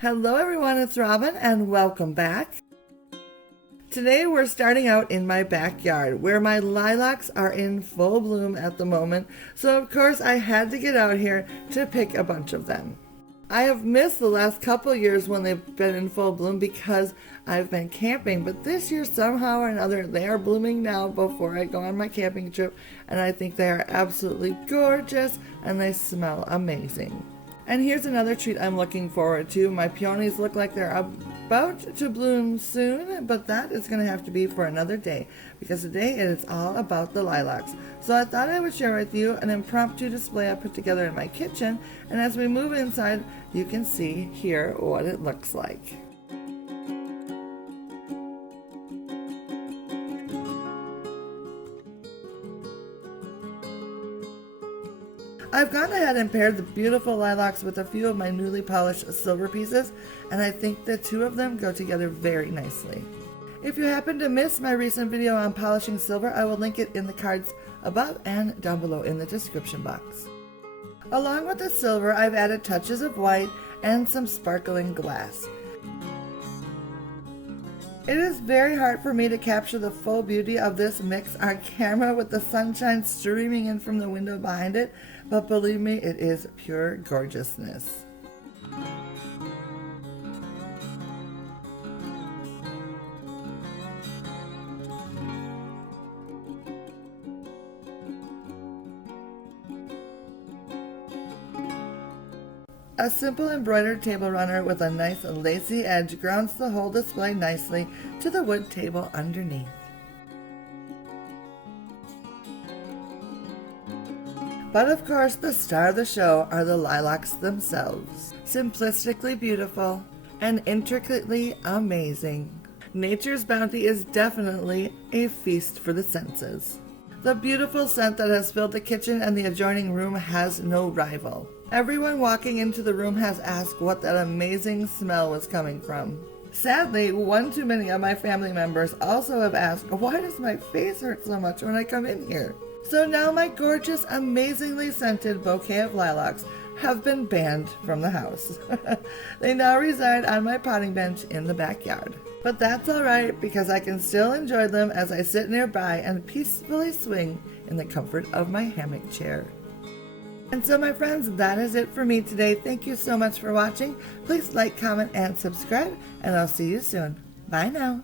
Hello everyone, it's Robin and welcome back. Today we're starting out in my backyard where my lilacs are in full bloom at the moment, so of course I had to get out here to pick a bunch of them. I have missed the last couple years when they've been in full bloom because I've been camping, but this year somehow or another they are blooming now before I go on my camping trip, and I think they are absolutely gorgeous and they smell amazing. And here's another treat I'm looking forward to. My peonies look like they're about to bloom soon, but that is going to have to be for another day because today it is all about the lilacs. So I thought I would share with you an impromptu display I put together in my kitchen, and as we move inside, you can see here what it looks like. I've gone ahead and paired the beautiful lilacs with a few of my newly polished silver pieces, and I think the two of them go together very nicely. If you happen to miss my recent video on polishing silver, I will link it in the cards above and down below in the description box. Along with the silver, I've added touches of white and some sparkling glass. It is very hard for me to capture the full beauty of this mix on camera with the sunshine streaming in from the window behind it, but believe me, it is pure gorgeousness. A simple embroidered table runner with a nice lacy edge grounds the whole display nicely to the wood table underneath. But of course, the star of the show are the lilacs themselves. Simplistically beautiful and intricately amazing. Nature's bounty is definitely a feast for the senses. The beautiful scent that has filled the kitchen and the adjoining room has no rival. Everyone walking into the room has asked what that amazing smell was coming from. Sadly, one too many of my family members also have asked, why does my face hurt so much when I come in here? So now my gorgeous, amazingly scented bouquet of lilacs have been banned from the house. They now reside on my potting bench in the backyard. But that's alright because I can still enjoy them as I sit nearby and peacefully swing in the comfort of my hammock chair. And so my friends, that is it for me today. Thank you so much for watching. Please like, comment, and subscribe, and I'll see you soon. Bye now.